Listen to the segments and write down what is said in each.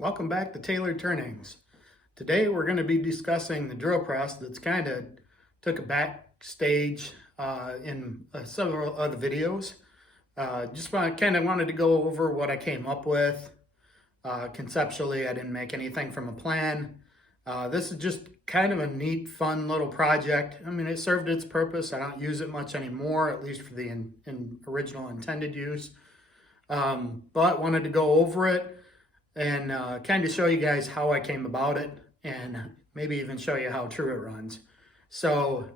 Welcome back to Tailored Turnings. Today we're going to be discussing the drill press that's kind of took a backstage in several other videos. Just kind of wanted to go over what I came up with. Conceptually, I didn't make anything from a plan. This is just kind of a neat, fun little project. I mean, it served its purpose. I don't use it much anymore, at least for the original intended use. But wanted to go over it and kind of show you guys how I came about it and maybe even show you how true it runs. So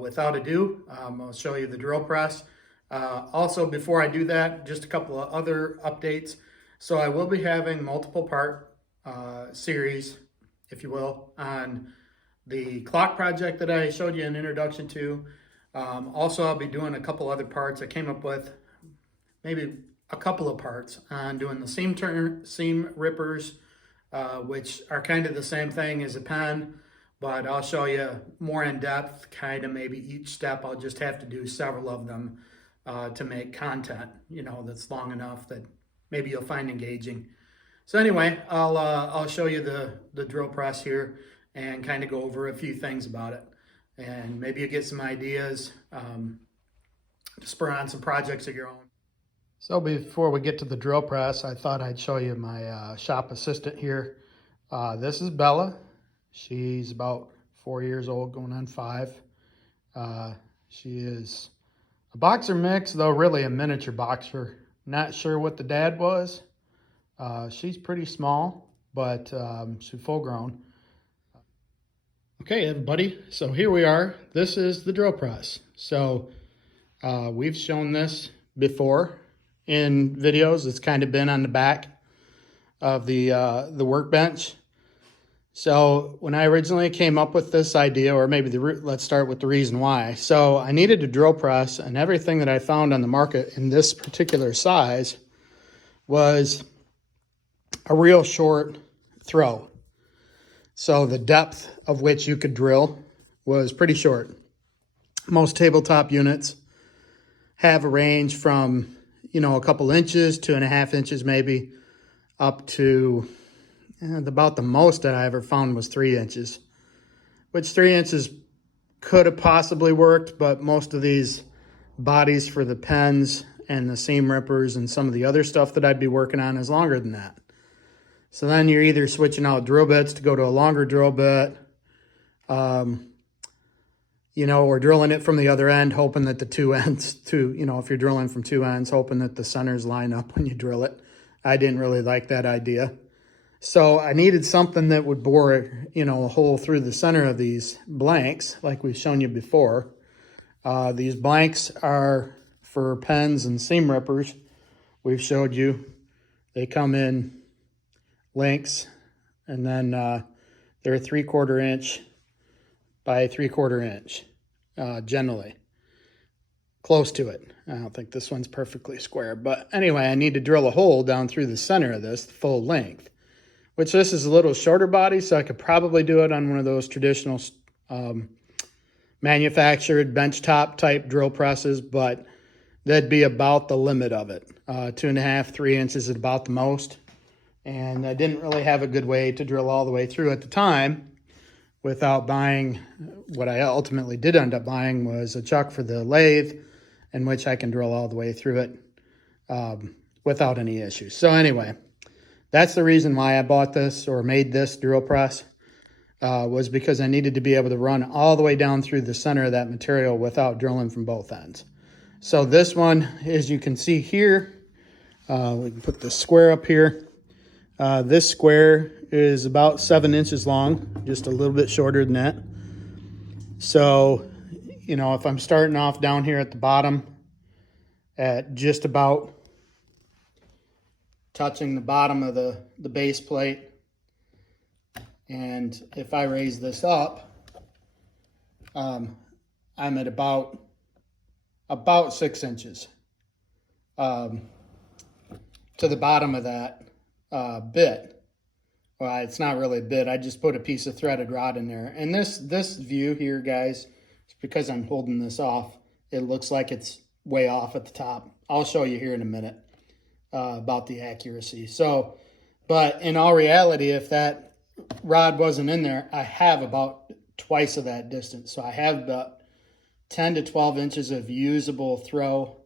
without ado, I'll show you the drill press. Also, before I do that, just a couple of other updates. So I will be having multiple part series, if you will, on the clock project that I showed you an introduction to. Also, I'll be doing a couple other parts. I came up with maybe a couple of parts on doing the seam rippers, which are kind of the same thing as a pen, but I'll show you more in depth, kind of maybe each step. I'll just have to do several of them to make content, that's long enough that maybe you'll find engaging. So anyway, I'll show you the drill press here and kind of go over a few things about it. And maybe you get some ideas to spur on some projects of your own. So before we get to the drill press, I thought I'd show you my shop assistant here. This is Bella. She's about 4 years old, going on 5. She is a boxer mix, though really a miniature boxer. Not sure what the dad was. She's pretty small, but she's full grown. Okay, everybody, so here we are. This is the drill press. So we've shown this before in videos. It's kind of been on the back of the workbench. So when I originally came up with this idea, or maybe let's start with the reason why. So I needed a drill press, and everything that I found on the market in this particular size was a real short throw. So the depth of which you could drill was pretty short. Most tabletop units have a range from a couple inches, 2.5 inches maybe, up to about the most that I ever found was 3 inches, which 3 inches could have possibly worked, but most of these bodies for the pens and the seam rippers and some of the other stuff that I'd be working on is longer than that. So then you're either switching out drill bits to go to a longer drill bit, or drilling it from the other end, hoping that the two ends if you're drilling from two ends, hoping that the centers line up when you drill it. I didn't really like that idea. So I needed something that would bore, a hole through the center of these blanks, like we've shown you before. These blanks are for pens and seam rippers. We've showed you. They come in lengths, and then they're 3/4 inch by 3/4 inch, generally. Close to it. I don't think this one's perfectly square. But anyway, I need to drill a hole down through the center of this, full length. Which this is a little shorter body, so I could probably do it on one of those traditional manufactured benchtop type drill presses, but that'd be about the limit of it. 2.5, 3 inches is about the most. And I didn't really have a good way to drill all the way through at the time without buying. What I ultimately did end up buying was a chuck for the lathe, in which I can drill all the way through it without any issues. So anyway, that's the reason why I bought this or made this drill press, was because I needed to be able to run all the way down through the center of that material without drilling from both ends. So this one, as you can see here, we can put the square up here. This square is about 7 inches long, just a little bit shorter than that. So, if I'm starting off down here at the bottom at just about touching the bottom of the base plate, and if I raise this up, I'm at about 6 inches to the bottom of that bit. Well, it's not really a bit. I just put a piece of threaded rod in there. And this view here, guys, because I'm holding this off, it looks like it's way off at the top. I'll show you here in a minute about the accuracy. So But in all reality, if that rod wasn't in there, I have about twice of that distance. So I have about 10 to 12 inches of usable throw.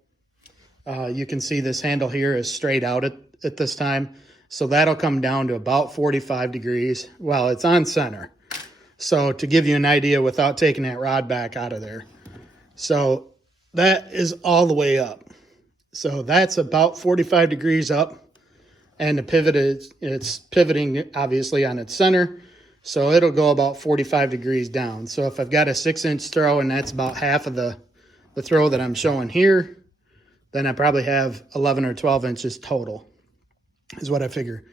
You can see this handle here is straight out at this time. So that'll come down to about 45 degrees. Well, it's on center. So to give you an idea without taking that rod back out of there. So that is all the way up. So that's about 45 degrees up. And the pivot it's pivoting obviously on its center. So it'll go about 45 degrees down. So if I've got a 6-inch throw and that's about half of the throw that I'm showing here, then I probably have 11 or 12 inches total, is what I figure.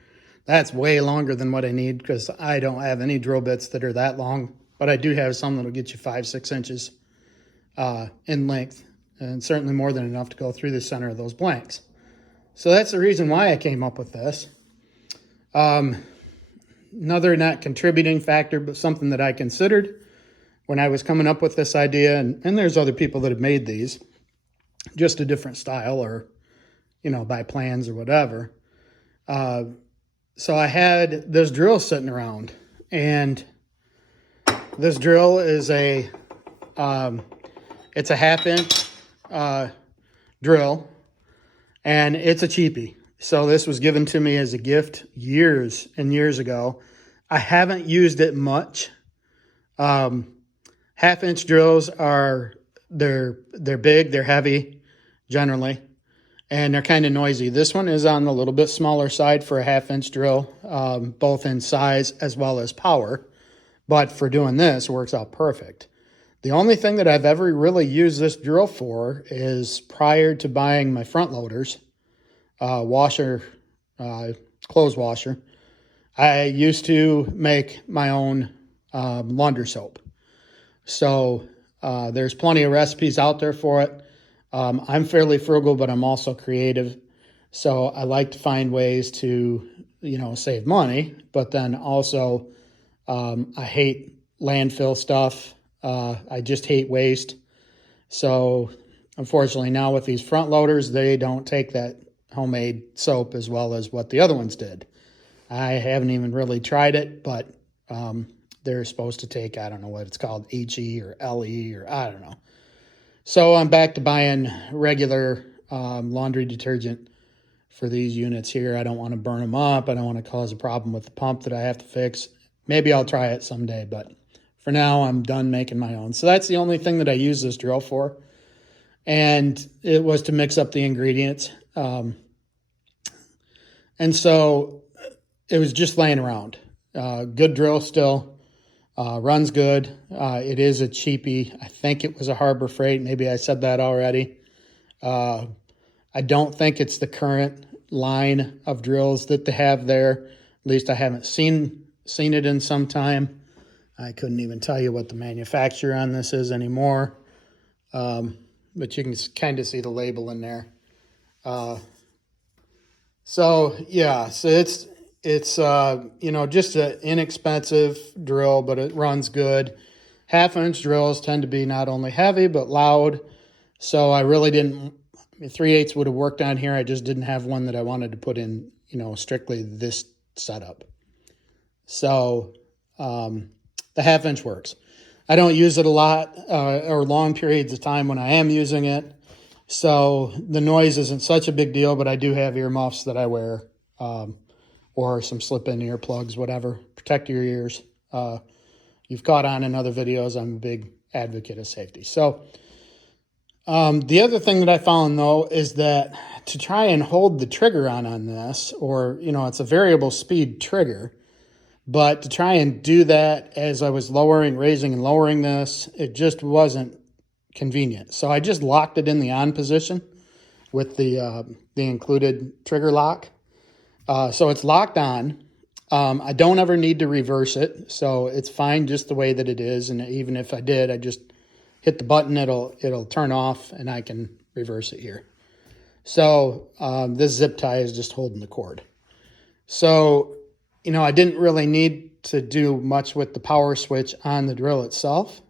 That's way longer than what I need because I don't have any drill bits that are that long, but I do have some that'll get you 5-6 inches in length, and certainly more than enough to go through the center of those blanks. So that's the reason why I came up with this. Another not contributing factor, but something that I considered when I was coming up with this idea, and there's other people that have made these, just a different style or, by plans or whatever. So I had this drill sitting around, and this drill is it's a 1/2-inch drill, and it's a cheapie. So this was given to me as a gift years and years ago. I haven't used it much. 1/2-inch drills they're big, they're heavy generally, and they're kind of noisy. This one is on the little bit smaller side for a 1/2-inch drill, both in size as well as power. But for doing this, it works out perfect. The only thing that I've ever really used this drill for is prior to buying my front loaders, clothes washer. I used to make my own laundry soap. So there's plenty of recipes out there for it. I'm fairly frugal, but I'm also creative. So I like to find ways to, save money, but then also I hate landfill stuff. I just hate waste. So unfortunately now with these front loaders, they don't take that homemade soap as well as what the other ones did. I haven't even really tried it, but they're supposed to take, I don't know what it's called, HE or LE or I don't know. So I'm back to buying regular laundry detergent for these units here. I don't want to burn them up. I don't want to cause a problem with the pump that I have to fix. Maybe I'll try it someday, but for now I'm done making my own. So that's the only thing that I use this drill for. And it was to mix up the ingredients. And so it was just laying around. Good drill still. Runs good. It is a cheapie. I think it was a Harbor Freight. Maybe I said that already. I don't think it's the current line of drills that they have there. At least I haven't seen it in some time. I couldn't even tell you what the manufacturer on this is anymore. But you can kind of see the label in there. So it's just an inexpensive drill, but it runs good. 1/2-inch drills tend to be not only heavy, but loud. So I really didn't, 3/8 would have worked on here. I just didn't have one that I wanted to put in, strictly this setup. So the 1/2-inch works. I don't use it a lot or long periods of time when I am using it. So the noise isn't such a big deal, but I do have earmuffs that I wear. Or some slip-in earplugs, whatever. Protect your ears. You've caught on in other videos, I'm a big advocate of safety. So the other thing that I found, though, is that to try and hold the trigger on this, or, it's a variable speed trigger, but to try and do that as I was raising and lowering this, it just wasn't convenient. So I just locked it in the on position with the included trigger lock. So it's locked on. I don't ever need to reverse it, so it's fine just the way that it is. And even if I did, I just hit the button, it'll turn off, and I can reverse it here. So this zip tie is just holding the cord. So, I didn't really need to do much with the power switch on the drill itself.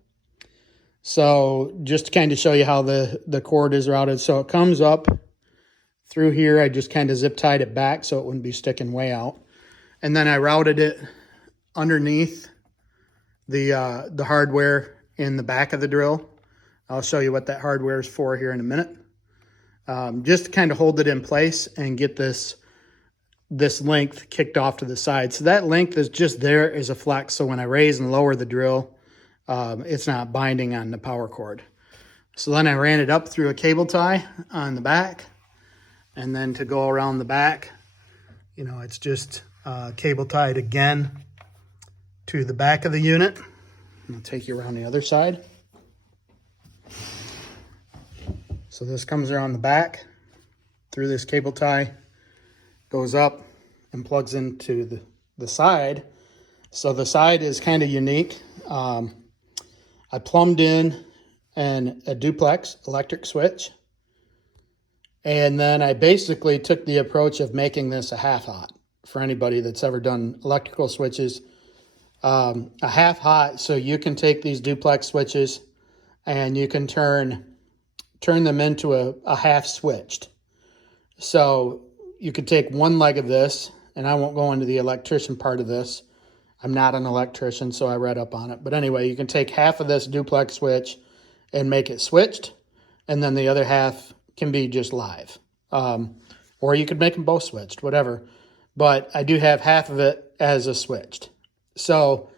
So just to kind of show you how the cord is routed. So it comes up through here. I just kind of zip tied it back so it wouldn't be sticking way out. and then I routed it underneath the hardware in the back of the drill. I'll show you what that hardware is for here in a minute. Just to kind of hold it in place and get this length kicked off to the side. So that length is just there as a flex. So when I raise and lower the drill, it's not binding on the power cord. So then I ran it up through a cable tie on the back. And then to go around the back, it's just cable tied again to the back of the unit. I'll take you around the other side. So this comes around the back through this cable tie, goes up and plugs into the side. So the side is kind of unique. I plumbed in a duplex electric switch. And then I basically took the approach of making this a half hot for anybody that's ever done electrical switches. A half hot, so you can take these duplex switches and you can turn them into a half switched. So you could take one leg of this, and I won't go into the electrician part of this. I'm not an electrician, so I read up on it. But anyway, you can take half of this duplex switch and make it switched, and then the other half can be just live. Or you could make them both switched, whatever. But I do have half of it as a switched. So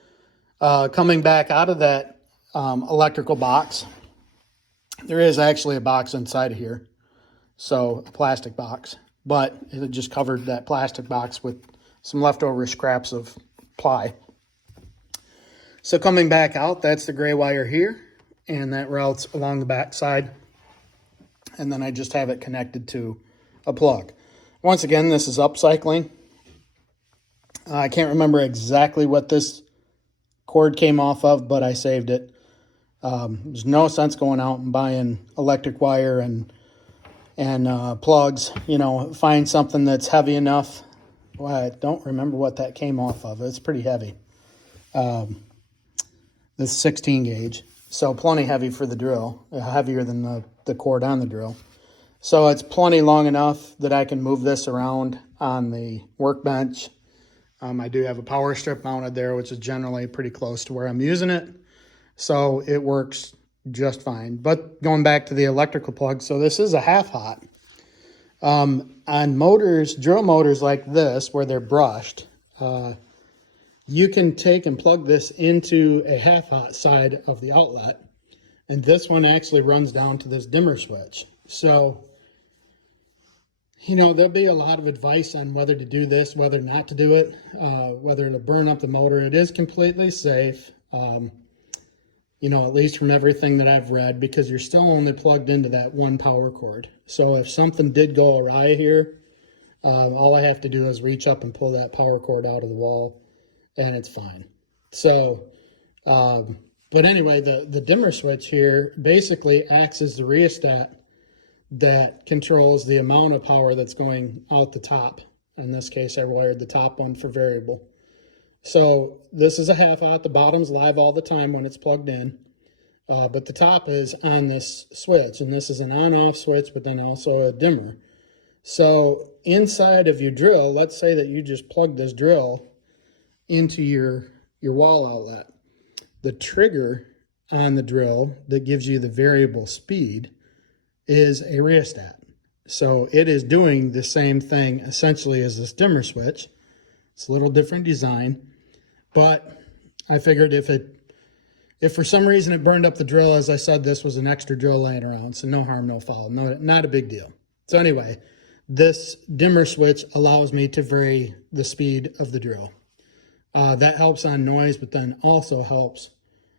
coming back out of that electrical box, there is actually a box inside of here, so a plastic box, but it just covered that plastic box with some leftover scraps of ply. So coming back out, that's the gray wire here, and that routes along the back side, and then I just have it connected to a plug. Once again, this is upcycling. I can't remember exactly what this cord came off of, but I saved it. There's no sense going out and buying electric wire and plugs. Find something that's heavy enough. Well, I don't remember what that came off of. It's pretty heavy. This 16 gauge, so plenty heavy for the drill, heavier than the cord on the drill. So it's plenty long enough that I can move this around on the workbench. I do have a power strip mounted there, which is generally pretty close to where I'm using it. So it works just fine. But going back to the electrical plug, so this is a half hot. On motors, drill motors like this, where they're brushed, you can take and plug this into a half hot side of the outlet. And this one actually runs down to this dimmer switch. So, there'll be a lot of advice on whether to do this, whether not to do it, whether it'll burn up the motor. It is completely safe. At least from everything that I've read, because you're still only plugged into that one power cord. So if something did go awry here, all I have to do is reach up and pull that power cord out of the wall, and it's fine. So, but anyway, the dimmer switch here basically acts as the rheostat that controls the amount of power that's going out the top. In this case, I wired the top one for variable. So this is a half hot. The bottom's live all the time when it's plugged in, but the top is on this switch, and this is an on-off switch, but then also a dimmer. So inside of your drill, let's say that you just plug this drill into your wall outlet. The trigger on the drill that gives you the variable speed is a rheostat. So it is doing the same thing essentially as this dimmer switch. It's a little different design. But I figured if for some reason it burned up the drill, as I said, this was an extra drill laying around, so no harm, no foul, not a big deal. So anyway, this dimmer switch allows me to vary the speed of the drill. That helps on noise, but then also helps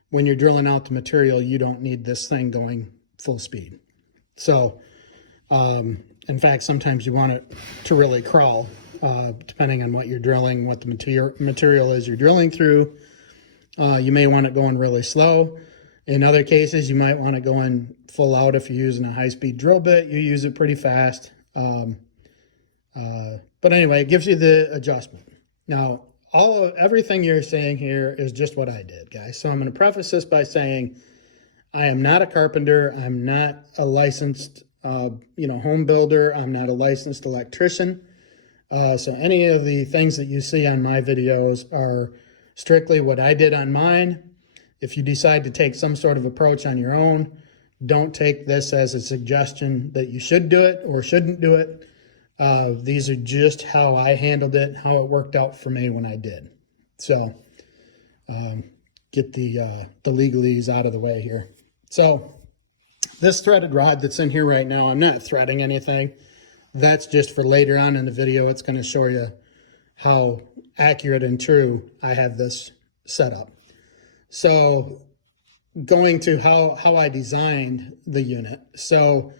when you're drilling out the material. You don't need this thing going full speed. So, in fact, sometimes you want it to really crawl. Depending on what you're drilling, what the material is you're drilling through. You may want it going really slow. In other cases, you might want it going full out. If you're using a high-speed drill bit, you use it pretty fast. But anyway, it gives you the adjustment. Now, everything you're saying here is just what I did, guys. So I'm going to preface this by saying I am not a carpenter. I'm not a licensed, home builder. I'm not a licensed electrician. So any of the things that you see on my videos are strictly what I did on mine. If you decide to take some sort of approach on your own, don't take this as a suggestion that you should do it or shouldn't do it. These are just how I handled it, how it worked out for me when I did. So get the legalese out of the way here. So this threaded rod that's in here right now, I'm not threading anything. That's just for later on in the video. It's going to show you how accurate and true I have this set up. So going to how I designed the unit. So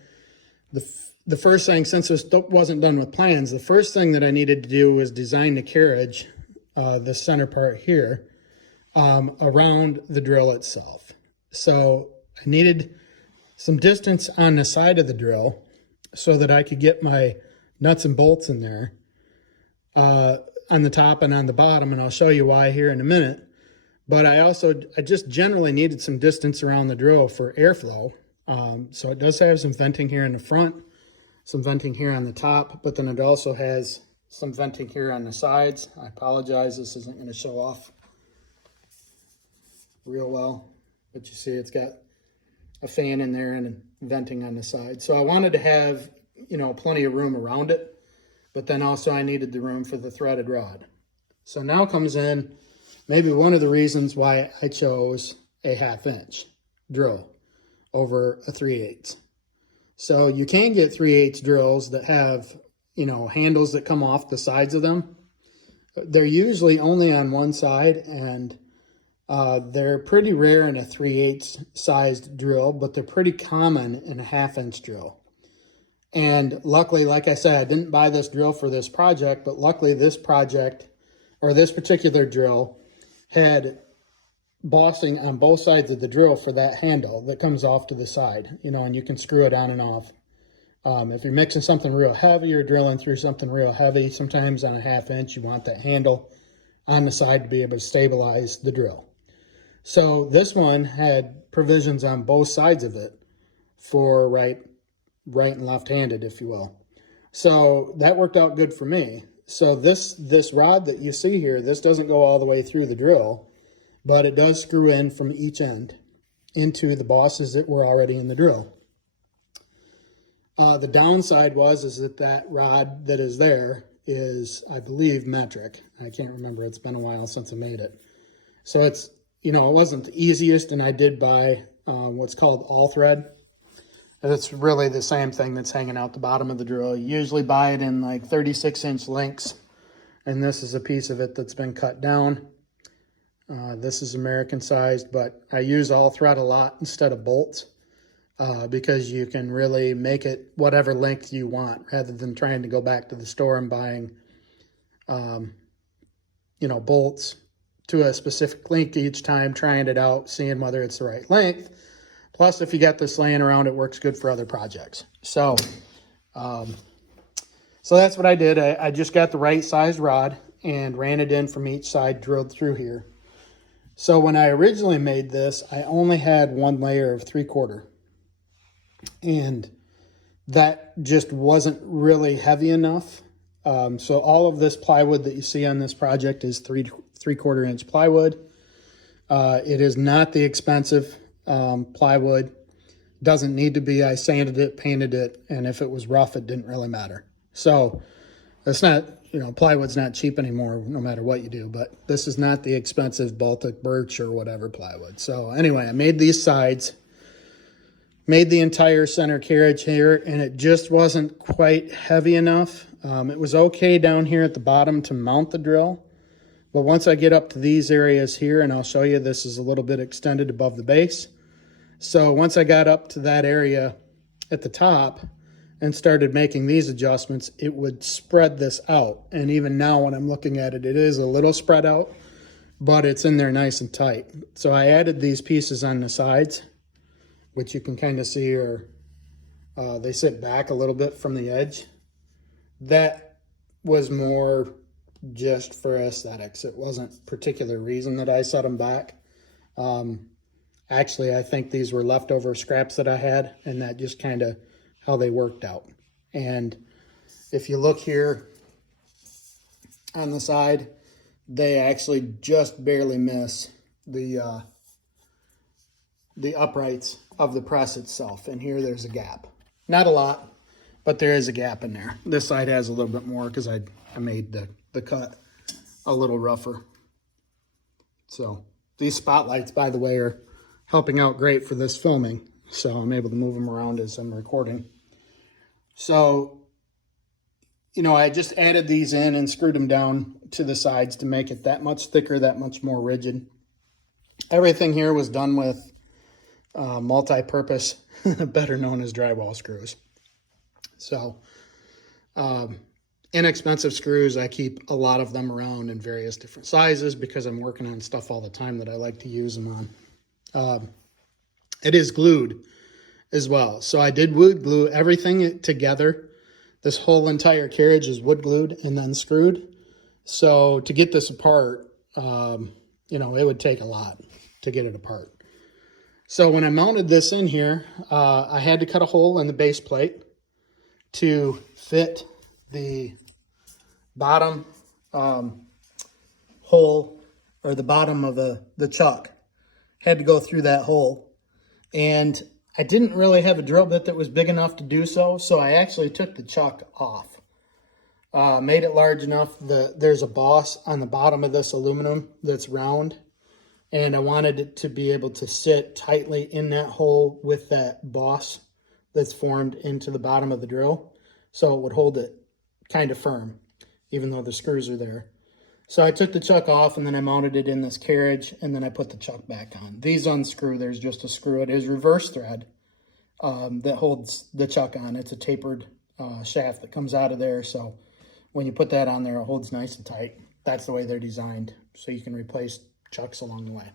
the first thing, since this wasn't done with plans, the first thing that I needed to do was design the carriage, the center part here, around the drill itself. So I needed some distance on the side of the drill so that I could get my nuts and bolts in there on the top and on the bottom, and I'll show you why here in a minute. But I just generally needed some distance around the drill for airflow. So it does have some venting here in the front, some venting here on the top, but then it also has some venting here on the sides. I apologize, this isn't going to show off real well, but you see it's got a fan in there and venting on the side. So I wanted to have, plenty of room around it, but then also I needed the room for the threaded rod. So now comes in maybe one of the reasons why I chose a 1/2 inch drill over a 3/8. So you can get 3/8 drills that have, handles that come off the sides of them. They're usually only on one side, and they're pretty rare in a 3/8 sized drill, but they're pretty common in a 1/2 inch drill. And luckily, like I said, I didn't buy this drill for this project, but luckily this project, or this particular drill, had bossing on both sides of the drill for that handle that comes off to the side, and you can screw it on and off. If you're mixing something real heavy or drilling through something real heavy, sometimes on a 1/2 inch, you want that handle on the side to be able to stabilize the drill. So this one had provisions on both sides of it for right and left-handed, if you will. So that worked out good for me. So this rod that you see here, this doesn't go all the way through the drill, but it does screw in from each end into the bosses that were already in the drill. The downside is that rod that is there is, I believe, metric. I can't remember. It's been a while since I made it. So it's, it wasn't the easiest, and I did buy what's called all thread. It's really the same thing that's hanging out the bottom of the drill. You usually buy it in like 36-inch lengths, and this is a piece of it that's been cut down. This is American sized, but I use all thread a lot instead of bolts because you can really make it whatever length you want rather than trying to go back to the store and buying, bolts to a specific length each time, trying it out, seeing whether it's the right length. Plus, if you got this laying around, it works good for other projects. So that's what I did. I just got the right size rod and ran it in from each side, drilled through here. So when I originally made this, I only had one layer of 3/4. And that just wasn't really heavy enough. So all of this plywood that you see on this project is 3/4 inch plywood. It is not the expensive plywood. Doesn't need to be. I sanded it, painted it, and if it was rough, it didn't really matter. So it's not, plywood's not cheap anymore, no matter what you do, but this is not the expensive Baltic birch or whatever plywood. So anyway, I made these sides, made the entire center carriage here, and it just wasn't quite heavy enough. It was okay down here at the bottom to mount the drill, but once I get up to these areas here, and I'll show you, this is a little bit extended above the base. So once I got up to that area at the top and started making these adjustments, it would spread this out. And even now when I'm looking at it, it is a little spread out, but it's in there nice and tight. So I added these pieces on the sides, which you can kind of see are, they sit back a little bit from the edge. That was more just for aesthetics. It wasn't particular reason that I set them back. Actually, I think these were leftover scraps that I had, and that just kind of how they worked out. And if you look here, on the side, they actually just barely miss the uprights of the press itself. And here there's a gap. Not a lot, but there is a gap in there. This side has a little bit more because I made the cut a little rougher. So these spotlights, by the way, are helping out great for this filming. So I'm able to move them around as I'm recording. So, you know, I just added these in and screwed them down to the sides to make it that much thicker, that much more rigid. Everything here was done with multi-purpose, better known as drywall screws. So, inexpensive screws. I keep a lot of them around in various different sizes because I'm working on stuff all the time that I like to use them on. It is glued as well. So I did wood glue everything together. This whole entire carriage is wood glued and then screwed. So to get this apart, you know, it would take a lot to get it apart. So when I mounted this in here, I had to cut a hole in the base plate to fit the bottom hole, or the bottom of the chuck. Had to go through that hole. And I didn't really have a drill bit that was big enough to do so, so I actually took the chuck off. Made it large enough that there's a boss on the bottom of this aluminum that's round, and I wanted it to be able to sit tightly in that hole with that boss that's formed into the bottom of the drill, so it would hold it kind of firm, even though the screws are there. So I took the chuck off, and then I mounted it in this carriage, and then I put the chuck back on. These unscrew. There's just a screw. It is reverse thread that holds the chuck on. It's a tapered shaft that comes out of there, so when you put that on there, it holds nice and tight. That's the way they're designed, so you can replace chucks along the way.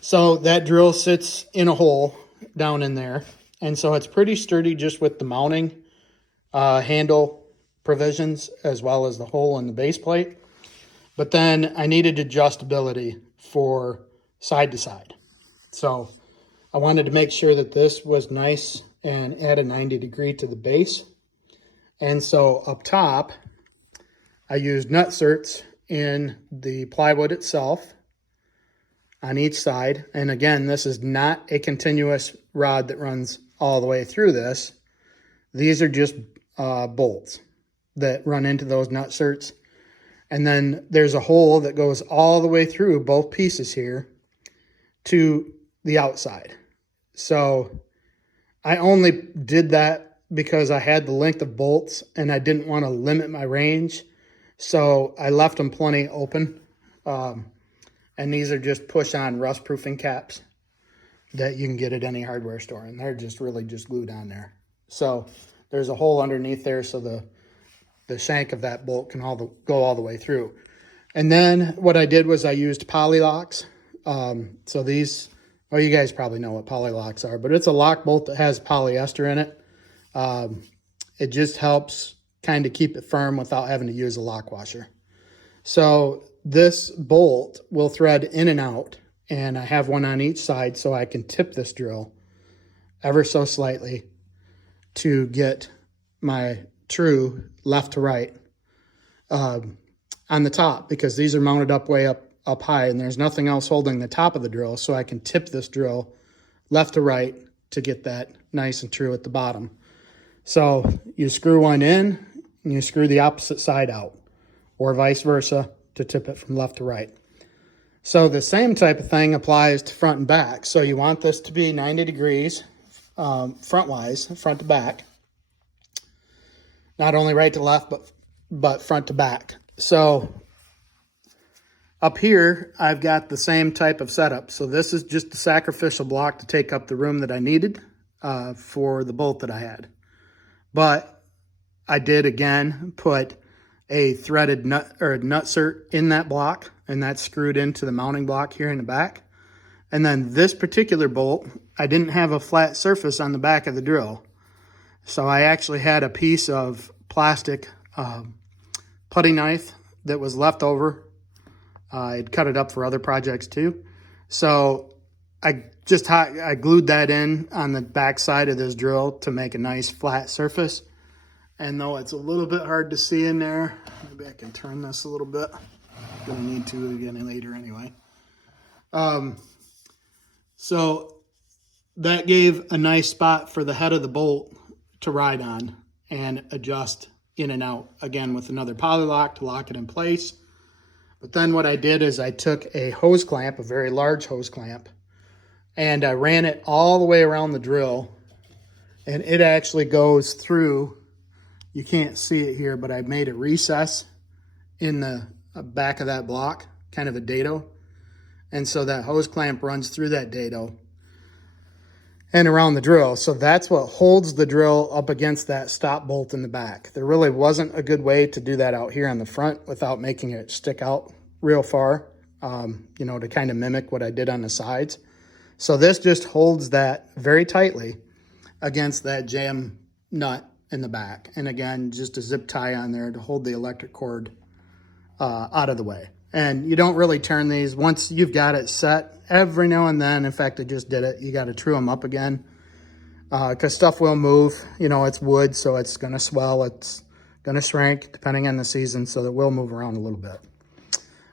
So that drill sits in a hole down in there, and so it's pretty sturdy just with the mounting handle provisions as well as the hole in the base plate. But then I needed adjustability for side to side. So I wanted to make sure that this was nice and at a 90 degree to the base. And so up top, I used nutserts in the plywood itself on each side. And again, this is not a continuous rod that runs all the way through this. These are just bolts that run into those nutserts. And then there's a hole that goes all the way through both pieces here to the outside. So I only did that because I had the length of bolts and I didn't want to limit my range. So I left them plenty open. And these are just push-on rust-proofing caps that you can get at any hardware store. And they're just really just glued on there. So there's a hole underneath there so the shank of that bolt can go all the way through. And then what I did was I used poly locks. So these, well, you guys probably know what poly locks are, but it's a lock bolt that has polyester in it. It just helps kind of keep it firm without having to use a lock washer. So this bolt will thread in and out, and I have one on each side so I can tip this drill ever so slightly to get my true left to right on the top, because these are mounted way up high and there's nothing else holding the top of the drill, so I can tip this drill left to right to get that nice and true at the bottom. So you screw one in and you screw the opposite side out, or vice versa to tip it from left to right. So the same type of thing applies to front and back. So you want this to be 90 degrees front-wise, front to back. Not only right to left, but front to back. So up here, I've got the same type of setup. So this is just a sacrificial block to take up the room that I needed for the bolt that I had. But I did, again, put a threaded nutsert in that block, and that's screwed into the mounting block here in the back. And then this particular bolt, I didn't have a flat surface on the back of the drill. So I actually had a piece of plastic putty knife that was left over. I'd cut it up for other projects too. So I glued that in on the back side of this drill to make a nice flat surface. And though it's a little bit hard to see in there, maybe I can turn this a little bit. Gonna need to again later anyway. So that gave a nice spot for the head of the bolt to ride on and adjust in and out, again with another poly lock to lock it in place. But then what I did is I took a hose clamp, a very large hose clamp, and I ran it all the way around the drill, and it actually goes through, you can't see it here, but I made a recess in the back of that block, kind of a dado. And so that hose clamp runs through that dado and around the drill. So that's what holds the drill up against that stop bolt in the back. There really wasn't a good way to do that out here on the front without making it stick out real far, you know, to kind of mimic what I did on the sides. So this just holds that very tightly against that jam nut in the back. And again, just a zip tie on there to hold the electric cord out of the way. And you don't really turn these once you've got it set. Every now and then, in fact, I just did it, you got to true them up again because stuff will move. You know, it's wood, so it's going to swell, it's going to shrink depending on the season, so it will move around a little bit.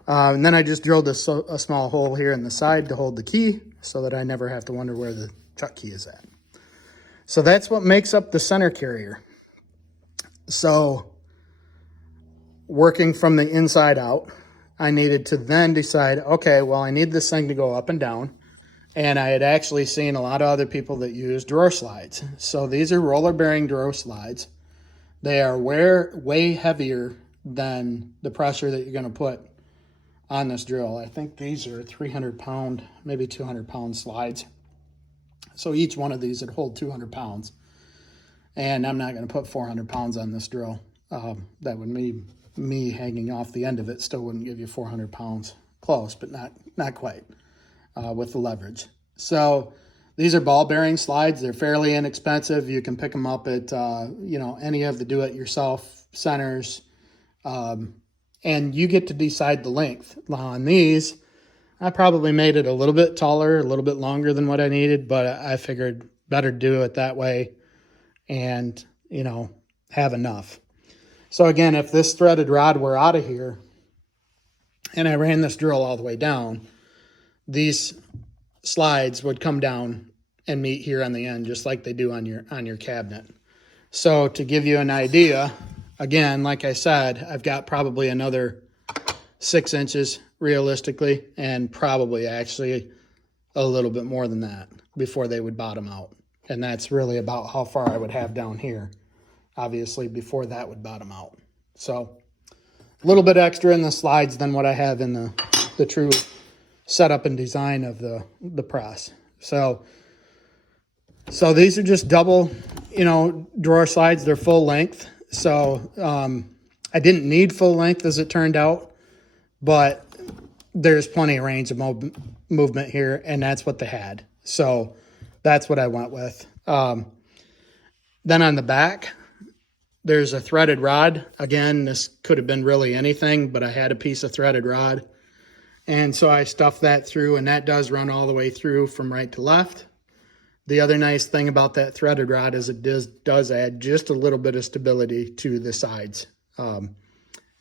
And then I just drilled a small hole here in the side to hold the key so that I never have to wonder where the chuck key is at. So that's what makes up the center carrier. So working from the inside out, I needed to then decide, okay, well, I need this thing to go up and down. And I had actually seen a lot of other people that use drawer slides. So these are roller bearing drawer slides. They are way heavier than the pressure that you're going to put on this drill. I think these are 300 pound, maybe 200 pound slides. So each one of these would hold 200 pounds. And I'm not going to put 400 pounds on this drill. That would mean me hanging off the end of it still wouldn't give you 400 pounds. Close, but not quite with the leverage. So these are ball bearing slides. They're fairly inexpensive. You can pick them up at you know, any of the do-it-yourself centers. And you get to decide the length. On these, I probably made it a little bit taller, a little bit longer than what I needed, but I figured better do it that way and, you know, have enough. So again, if this threaded rod were out of here and I ran this drill all the way down, these slides would come down and meet here on the end, just like they do on your cabinet. So to give you an idea, again, like I said, I've got probably another 6 inches realistically, and probably actually a little bit more than that before they would bottom out. And that's really about how far I would have down here, obviously, before that would bottom out. So a little bit extra in the slides than what I have in the true setup and design of the press. So these are just double, you know, drawer slides. They're full length. So I didn't need full length as it turned out, but there's plenty of range of movement here, and that's what they had. So that's what I went with. Then on the back, there's a threaded rod. Again, this could have been really anything, but I had a piece of threaded rod. And so I stuffed that through, and that does run all the way through from right to left. The other nice thing about that threaded rod is it does add just a little bit of stability to the sides.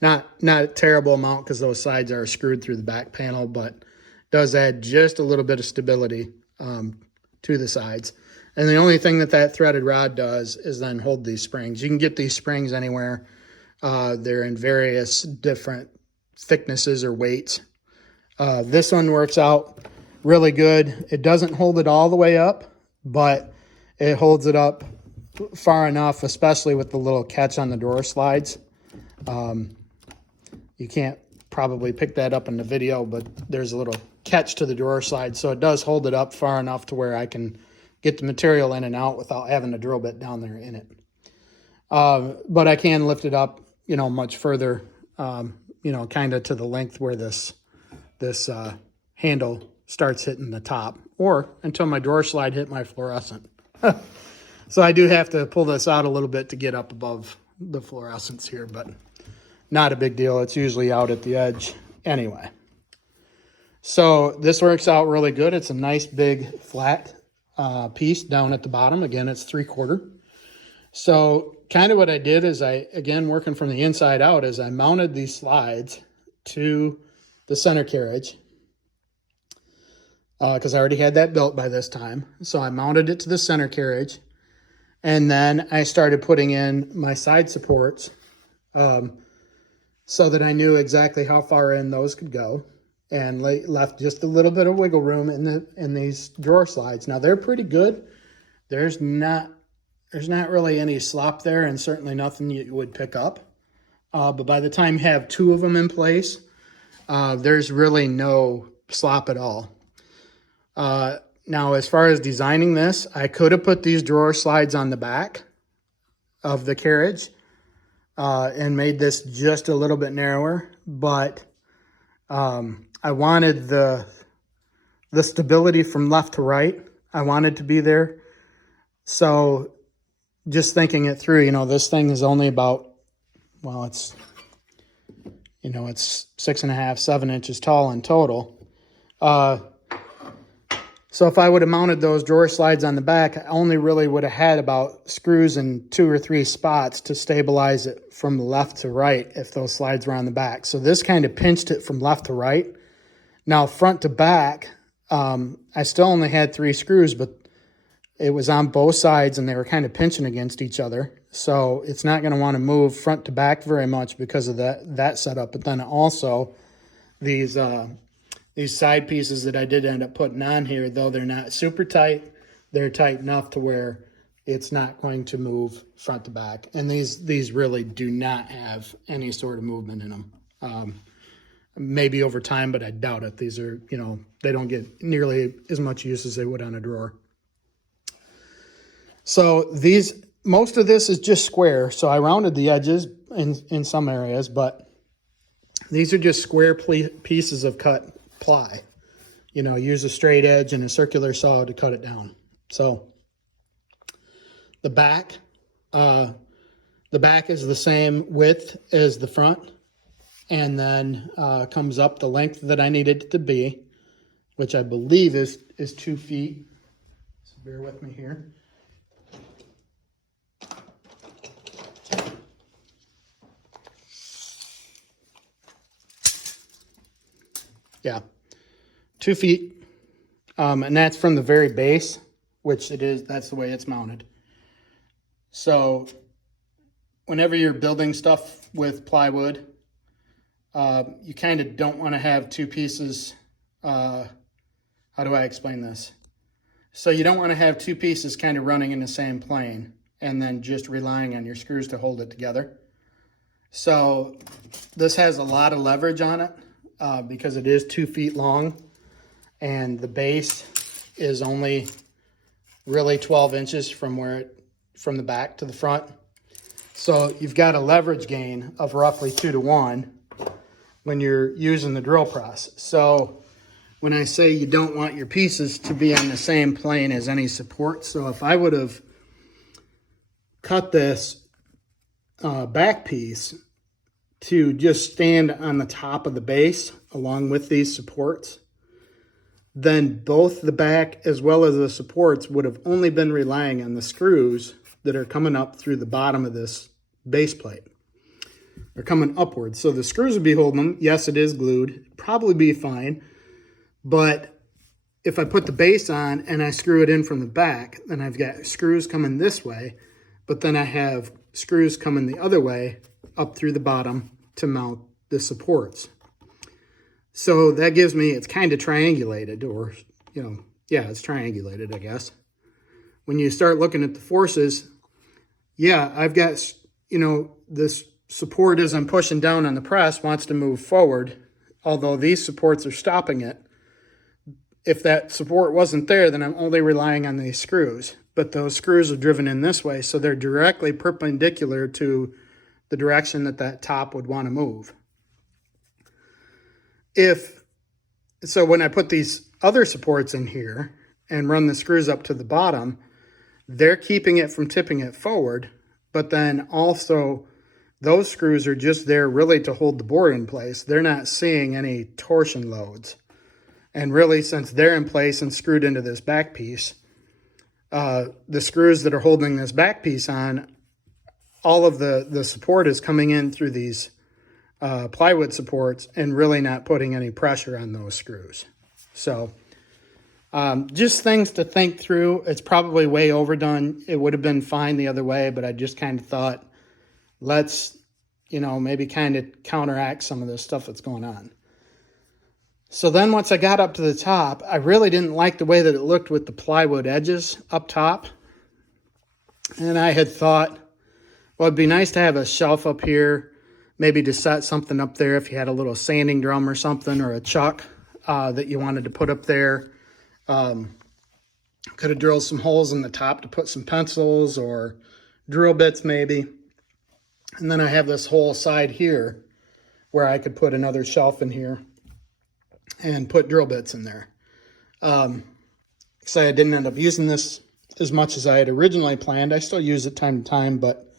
Not a terrible amount because those sides are screwed through the back panel, but does add just a little bit of stability to the sides. And the only thing that threaded rod does is then hold these springs. You can get these springs anywhere. They're in various different thicknesses or weights. This one works out really good. It doesn't hold it all the way up, but it holds it up far enough, especially with the little catch on the drawer slides. You can't probably pick that up in the video, but there's a little catch to the drawer slide, so it does hold it up far enough to where I can get the material in and out without having a drill bit down there in it. But I can lift it up, you know, much further, you know, kind of to the length where this handle starts hitting the top, or until my drawer slide hit my fluorescent. So I do have to pull this out a little bit to get up above the fluorescents here, but not a big deal. It's usually out at the edge anyway. So this works out really good. It's a nice big flat piece down at the bottom. Again, it's 3/4. So kind of what I did is again, working from the inside out, is I mounted these slides to the center carriage because I already had that built by this time. So I mounted it to the center carriage, and then I started putting in my side supports so that I knew exactly how far in those could go, and left just a little bit of wiggle room in these drawer slides. Now they're pretty good. There's not really any slop there, and certainly nothing you would pick up. But by the time you have two of them in place, there's really no slop at all. Now, as far as designing this, I could have put these drawer slides on the back of the carriage and made this just a little bit narrower, but I wanted the stability from left to right. I wanted to be there. So just thinking it through, this thing is only about, well, it's 6.5, 7 inches tall in total. So if I would have mounted those drawer slides on the back, I only really would have had about screws in 2 or 3 spots to stabilize it from left to right if those slides were on the back. So this kind of pinched it from left to right. Now front to back, I still only had 3 screws, but it was on both sides and they were kind of pinching against each other. So it's not going to want to move front to back very much because of that setup. But then also these side pieces that I did end up putting on here, though they're not super tight, they're tight enough to where it's not going to move front to back. And these really do not have any sort of movement in them. Maybe over time, but I doubt it. These are, they don't get nearly as much use as they would on a drawer. So most of this is just square. So I rounded the edges in some areas, but these are just square pieces of cut ply. Use a straight edge and a circular saw to cut it down. So the back is the same width as the front, and then comes up the length that I needed it to be, which I believe is 2 feet. So bear with me here. Yeah, 2 feet, and that's from the very base, which it is, that's the way it's mounted. So whenever you're building stuff with plywood, you kind of don't want to have 2 pieces, how do I explain this? So you don't want to have 2 pieces kind of running in the same plane and then just relying on your screws to hold it together. So this has a lot of leverage on it. Because it is 2 feet long, and the base is only really 12 inches from the back to the front. So you've got a leverage gain of roughly 2 to 1 when you're using the drill press. So when I say you don't want your pieces to be on the same plane as any support, so if I would have cut this back piece to just stand on the top of the base along with these supports, then both the back as well as the supports would have only been relying on the screws that are coming up through the bottom of this base plate. They're coming upwards. So the screws would be holding them. Yes, it is glued. It'd probably be fine. But if I put the base on and I screw it in from the back, then I've got screws coming this way, but then I have screws coming the other way up through the bottom to mount the supports. So that gives me, it's kind of triangulated, or, it's triangulated, I guess. When you start looking at the forces, I've got, this support as I'm pushing down on the press wants to move forward, although these supports are stopping it. If that support wasn't there, then I'm only relying on these screws. But those screws are driven in this way, so they're directly perpendicular to the direction that top would want to move. So when I put these other supports in here and run the screws up to the bottom, they're keeping it from tipping it forward, but then also those screws are just there really to hold the board in place. They're not seeing any torsion loads. And really, since they're in place and screwed into this back piece, the screws that are holding this back piece on all of the support is coming in through these plywood supports and really not putting any pressure on those screws. So just things to think through. It's probably way overdone. It would have been fine the other way, but I just kind of thought, let's, maybe kind of counteract some of this stuff that's going on. So then once I got up to the top, I really didn't like the way that it looked with the plywood edges up top. And I had thought, well, it'd be nice to have a shelf up here, maybe to set something up there if you had a little sanding drum or something, or a chuck that you wanted to put up there. Could have drilled some holes in the top to put some pencils or drill bits maybe. And then I have this whole side here where I could put another shelf in here and put drill bits in there. So I didn't end up using this as much as I had originally planned. I still use it time to time, but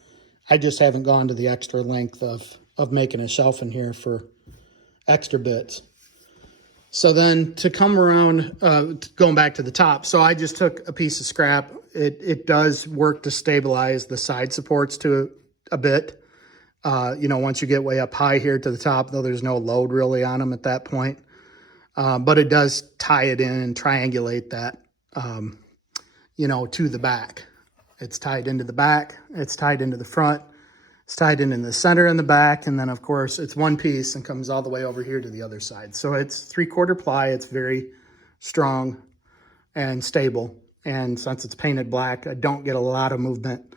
I just haven't gone to the extra length of making a shelf in here for extra bits. So then to come around, going back to the top, so I just took a piece of scrap. It does work to stabilize the side supports to a bit. Once you get way up high here to the top, though there's no load really on them at that point. But it does tie it in and triangulate that, to the back. It's tied into the back, it's tied into the front, it's tied in the center and the back, and then of course it's one piece and comes all the way over here to the other side. So it's 3/4 ply, it's very strong and stable. And since it's painted black, I don't get a lot of movement.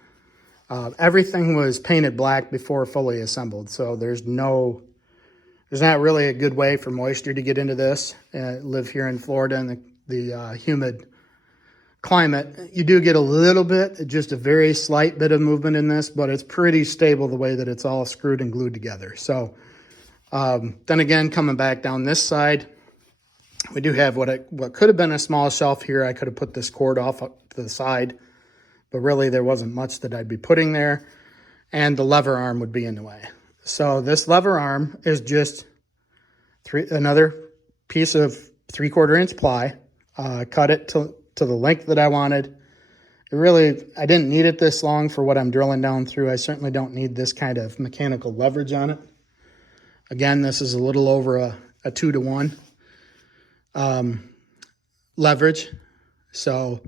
Everything was painted black before fully assembled, so there's not really a good way for moisture to get into this. Live here in Florida in the humid climate. You do get a little bit, just a very slight bit of movement in this, but it's pretty stable the way that it's all screwed and glued together. So then again, coming back down this side, we do have what could have been a small shelf here. I could have put this cord off up to the side, but really there wasn't much that I'd be putting there, and the lever arm would be in the way. So this lever arm is just another piece of 3/4 inch ply. Cut it to the length that I wanted. I didn't need it this long for what I'm drilling down through. I certainly don't need this kind of mechanical leverage on it. Again, this is a little over a 2-to-1 leverage. So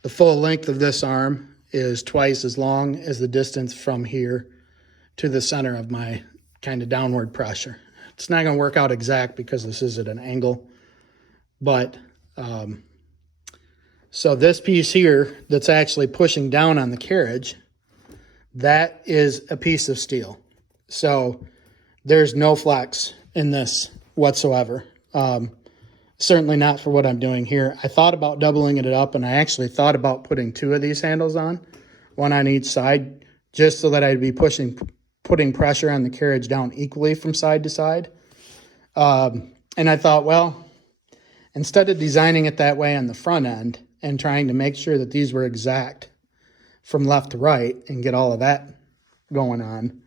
the full length of this arm is twice as long as the distance from here to the center of my kind of downward pressure. It's not going to work out exact because this is at an angle, but so this piece here that's actually pushing down on the carriage, that is a piece of steel. So there's no flex in this whatsoever. Certainly not for what I'm doing here. I thought about doubling it up, and I actually thought about putting 2 of these handles on, one on each side, just so that I'd be putting pressure on the carriage down equally from side to side. And I thought, well, instead of designing it that way on the front end and trying to make sure that these were exact from left to right and get all of that going on,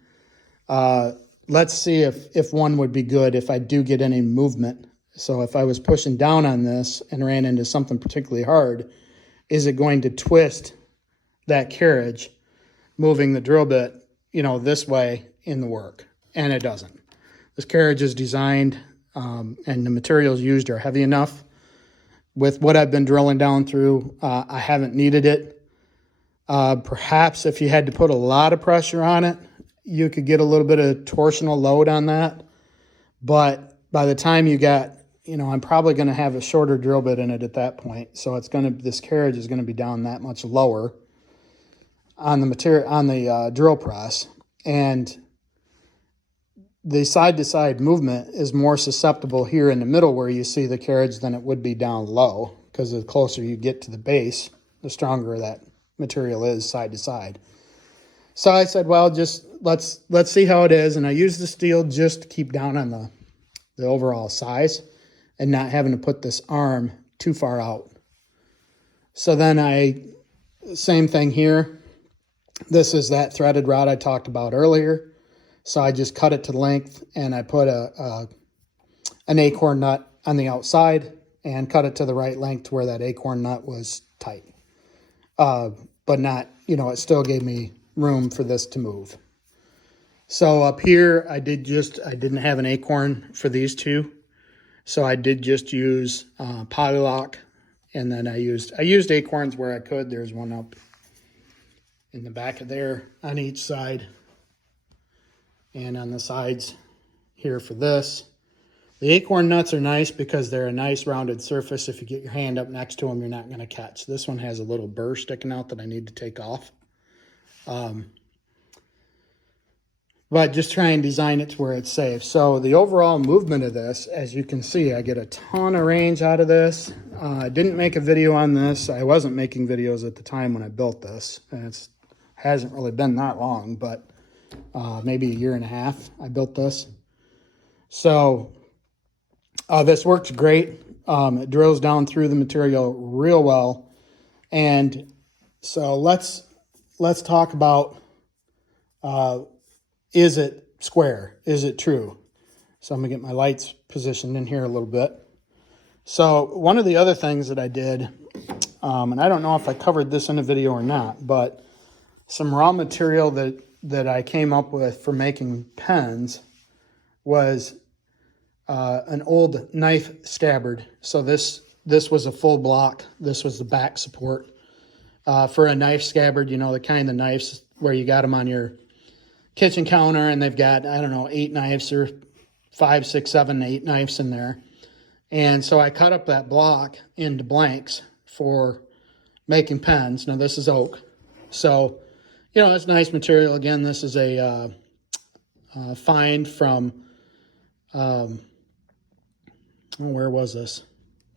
let's see if one would be good if I do get any movement. So if I was pushing down on this and ran into something particularly hard, is it going to twist that carriage, moving the drill bit, this way in the work? And it doesn't. This carriage is designed, and the materials used are heavy enough. With what I've been drilling down through, I haven't needed it. Perhaps if you had to put a lot of pressure on it, you could get a little bit of torsional load on that. But by the time you got, I'm probably going to have a shorter drill bit in it at that point. So this carriage is going to be down that much lower on the drill press. And the side-to-side movement is more susceptible here in the middle where you see the carriage than it would be down low, because the closer you get to the base, the stronger that material is side to side. So I said, well, just let's see how it is. And I used the steel just to keep down on the overall size and not having to put this arm too far out. So then same thing here. This is that threaded rod I talked about earlier. So I just cut it to length, and I put an acorn nut on the outside and cut it to the right length where that acorn nut was tight. But not, it still gave me room for this to move. So up here, I didn't have an acorn for these two. So I did just use polylock, and then I used acorns where I could. There's one up in the back of there on each side, and on the sides here for this. The acorn nuts are nice because they're a nice rounded surface. If you get your hand up next to them, you're not going to catch. This one has a little burr sticking out that I need to take off. But just try and design it to where it's safe. So the overall movement of this, as you can see, I get a ton of range out of this. I didn't make a video on this. I wasn't making videos at the time when I built this. And it hasn't really been that long, but maybe a year and a half I built this. So this works great. It drills down through the material real well. And so let's talk about is it square? Is it true? So I'm gonna get my lights positioned in here a little bit. So one of the other things that I did, and I don't know if I covered this in a video or not, but some raw material that I came up with for making pens was an old knife scabbard. So this was a full block. This was the back support for a knife scabbard, you know, the kind of knives where you got them on your kitchen counter and they've got, I don't know, 8 knives or 5, 6, 7, 8 knives in there. And so I cut up that block into blanks for making pens. Now this is oak. So, you know, it's nice material. Again, this is a find from, where was this?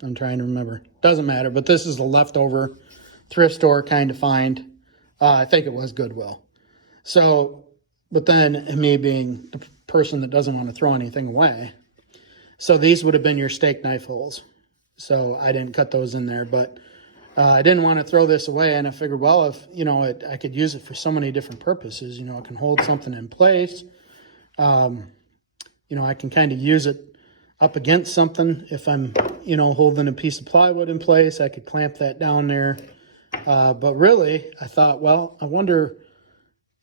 I'm trying to remember. Doesn't matter, but this is a leftover thrift store kind of find. I think it was Goodwill. So, but then me being the person that doesn't want to throw anything away. So these would have been your steak knife holes. So I didn't cut those in there, but I didn't want to throw this away. And I figured, well, if, you know, I could use it for so many different purposes. You know, it can hold something in place. You know, I can kind of use it up against something. If I'm, you know, holding a piece of plywood in place, I could clamp that down there. But really, I thought, well, I wonder,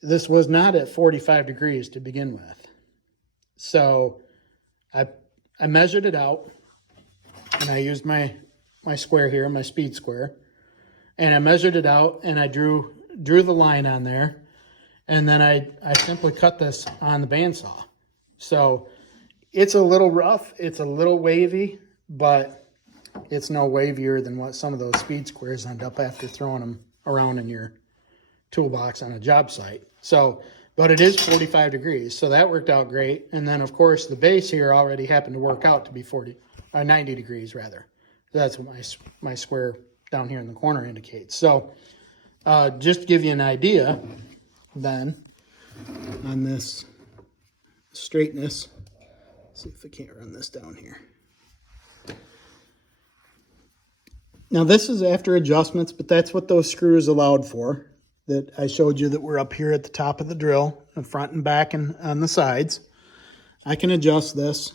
this was not at 45 degrees to begin with. So I measured it out, and I used my square here, my speed square, and I measured it out, and I drew the line on there, and then I simply cut this on the bandsaw. So it's a little rough, it's a little wavy, but it's no wavier than what some of those speed squares end up after throwing them around in your toolbox on a job site. So, but it is 45 degrees, so that worked out great. And then of course the base here already happened to work out to be 90 degrees rather. That's what my square down here in the corner indicates. So just to give you an idea then on this straightness, let's see if I can't run this down here. Now this is after adjustments, but that's what those screws allowed for that I showed you that were up here at the top of the drill, in front and back and on the sides. I can adjust this.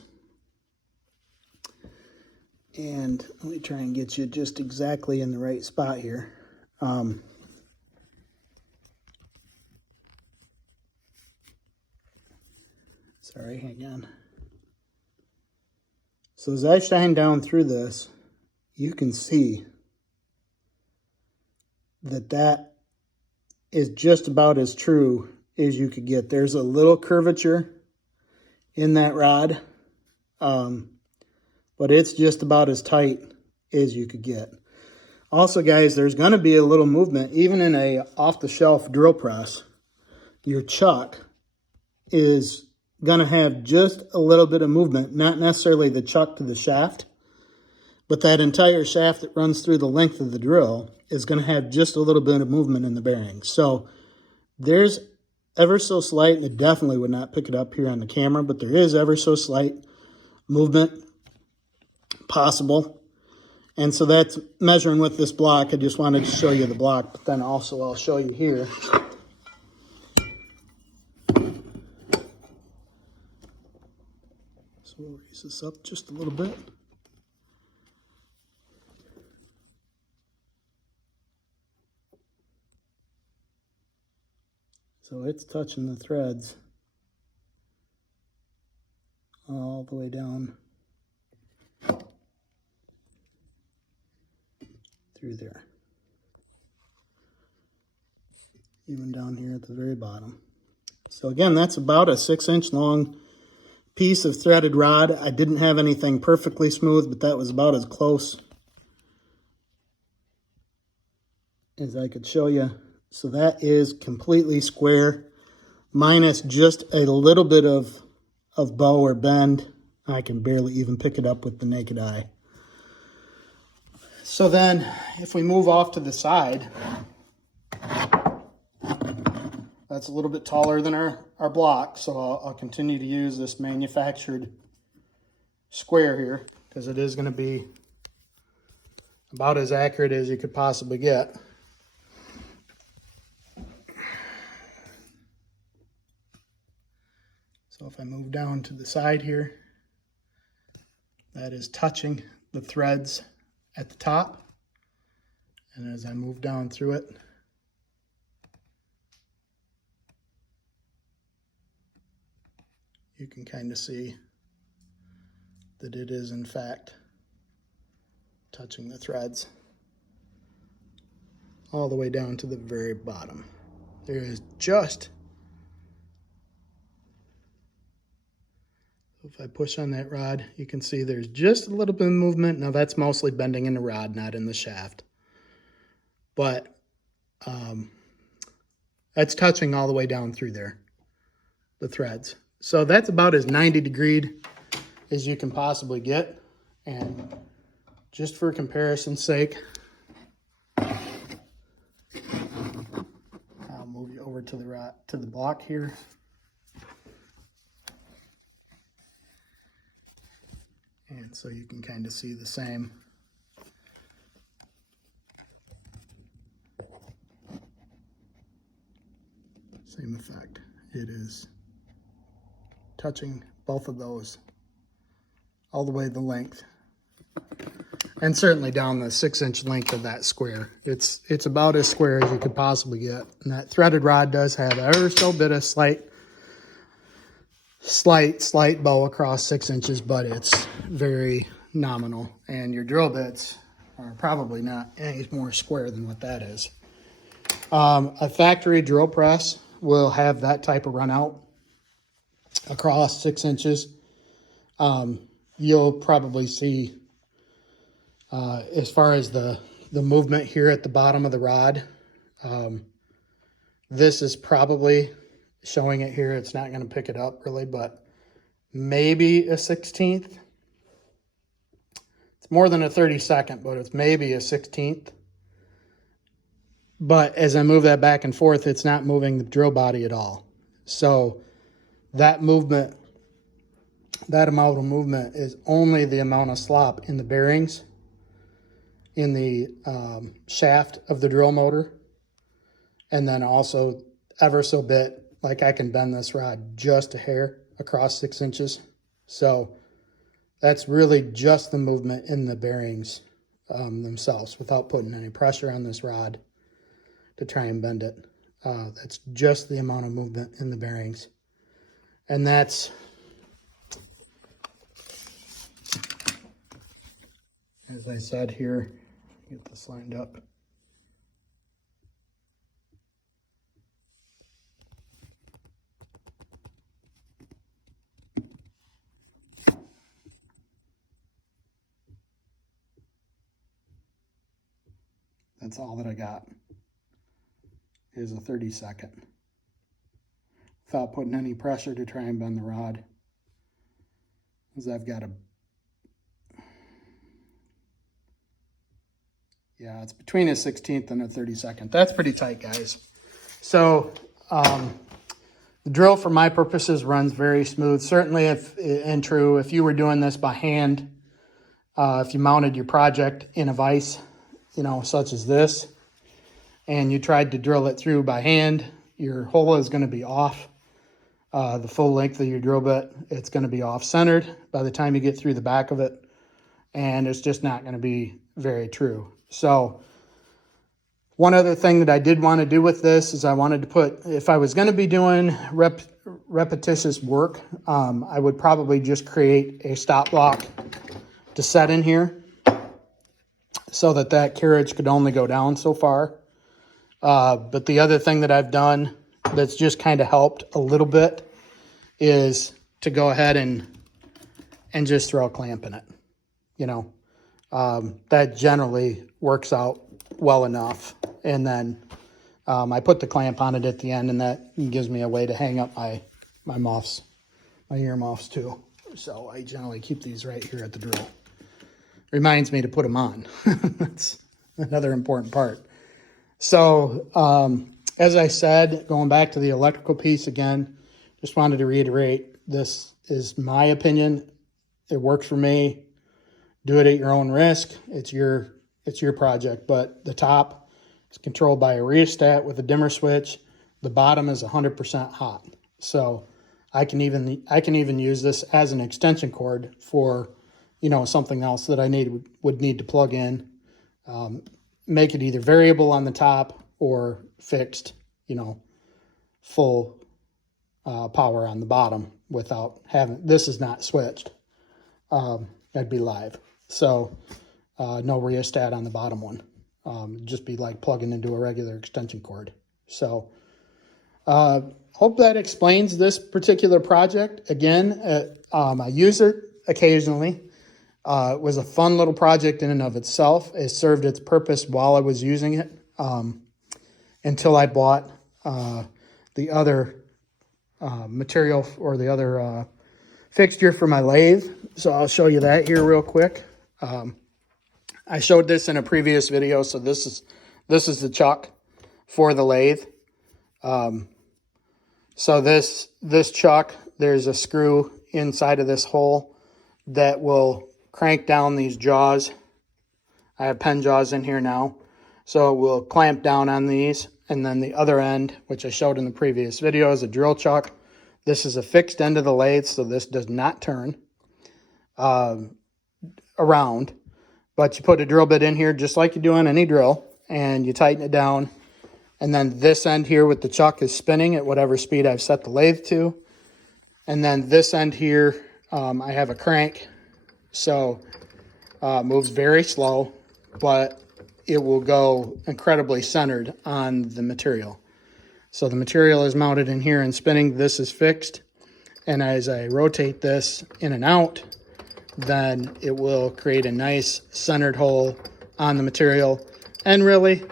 And let me try and get you just exactly in the right spot here. Sorry, hang on. So as I shine down through this, you can see that is just about as true as you could get. There's a little curvature in that rod, but it's just about as tight as you could get. Also, guys, there's going to be a little movement. Even in a off-the-shelf drill press, your chuck is going to have just a little bit of movement, not necessarily the chuck to the shaft, but that entire shaft that runs through the length of the drill is going to have just a little bit of movement in the bearings. So there's ever so slight, and it definitely would not pick it up here on the camera, but there is ever so slight movement possible. And so that's measuring with this block. I just wanted to show you the block, but then also I'll show you here. So we'll raise this up just a little bit. So it's touching the threads all the way down through there. Even down here at the very bottom. So again, that's about a 6-inch long piece of threaded rod. I didn't have anything perfectly smooth, but that was about as close as I could show you. So that is completely square, minus just a little bit of bow or bend. I can barely even pick it up with the naked eye. So then if we move off to the side, that's a little bit taller than our block, so I'll continue to use this manufactured square here because it is going to be about as accurate as you could possibly get. So if I move down to the side here, that is touching the threads at the top. And as I move down through it, you can kind of see that it is in fact touching the threads all the way down to the very bottom. There is just, if I push on that rod, you can see there's just a little bit of movement. Now that's mostly bending in the rod, not in the shaft. But that's touching all the way down through there, the threads. So that's about as 90-degree as you can possibly get. And just for comparison's sake, I'll move you over to the block here. And so you can kind of see the same effect. It is touching both of those all the way the length, and certainly down the 6-inch length of that square. It's about as square as you could possibly get. And that threaded rod does have ever so bit of slight bow across 6 inches, but it's very nominal. And your drill bits are probably not any more square than what that is. A factory drill press will have that type of run out across 6 inches. You'll probably see, as far as the movement here at the bottom of the rod, this is probably showing it here. It's not going to pick it up really, but maybe a 16th. It's more than a 32nd, but it's maybe a 16th. But as I move that back and forth, it's not moving the drill body at all. So that movement, that amount of movement is only the amount of slop in the bearings, in the shaft of the drill motor, and then also ever so bit, like I can bend this rod just a hair across 6 inches. So that's really just the movement in the bearings themselves without putting any pressure on this rod to try and bend it. That's just the amount of movement in the bearings. And that's, as I said here, get this lined up. That's all that I got, is a 32nd. Without putting any pressure to try and bend the rod. Because I've got yeah, it's between a 16th and a 32nd. That's pretty tight, guys. So the drill for my purposes runs very smooth. Certainly if you were doing this by hand, if you mounted your project in a vise, such as this, and you tried to drill it through by hand, your hole is going to be off. The full length of your drill bit, it's going to be off-centered by the time you get through the back of it, and it's just not going to be very true. So One other thing that I did want to do with this is I wanted to put, if I was going to be doing repetitious work, I would probably just create a stop block to set in here so that carriage could only go down so far. But the other thing that I've done that's just kind of helped a little bit is to go ahead and just throw a clamp in it. You know, that generally works out well enough. And then I put the clamp on it at the end, and that gives me a way to hang up my muffs, my ear muffs too. So I generally keep these right here at the drill. Reminds me to put them on. That's another important part. So as I said, going back to the electrical piece again, just wanted to reiterate, this is my opinion. It works for me. Do it at your own risk. It's your project. But the top is controlled by a rheostat with a dimmer switch. The bottom is 100% hot. So I can even use this as an extension cord for, you know, something else that I would need to plug in. Make it either variable on the top or fixed, you know, full power on the bottom without having, this is not switched. That'd be live. So no rheostat on the bottom one. Just be like plugging into a regular extension cord. So hope that explains this particular project. Again, I use it occasionally. It was a fun little project in and of itself. It served its purpose while I was using it until I bought the other material or the other fixture for my lathe. So I'll show you that here real quick. I showed this in a previous video, so this is the chuck for the lathe. So this chuck, there's a screw inside of this hole that will crank down these jaws. I have pen jaws in here now. So we'll clamp down on these, and then the other end, which I showed in the previous video, is a drill chuck. This is a fixed end of the lathe, so this does not turn around. But you put a drill bit in here just like you do on any drill, and you tighten it down. And then this end here with the chuck is spinning at whatever speed I've set the lathe to. And then this end here, I have a crank. So it moves very slow, but it will go incredibly centered on the material. So the material is mounted in here and spinning. This is fixed. And as I rotate this in and out, then it will create a nice centered hole on the material. And really,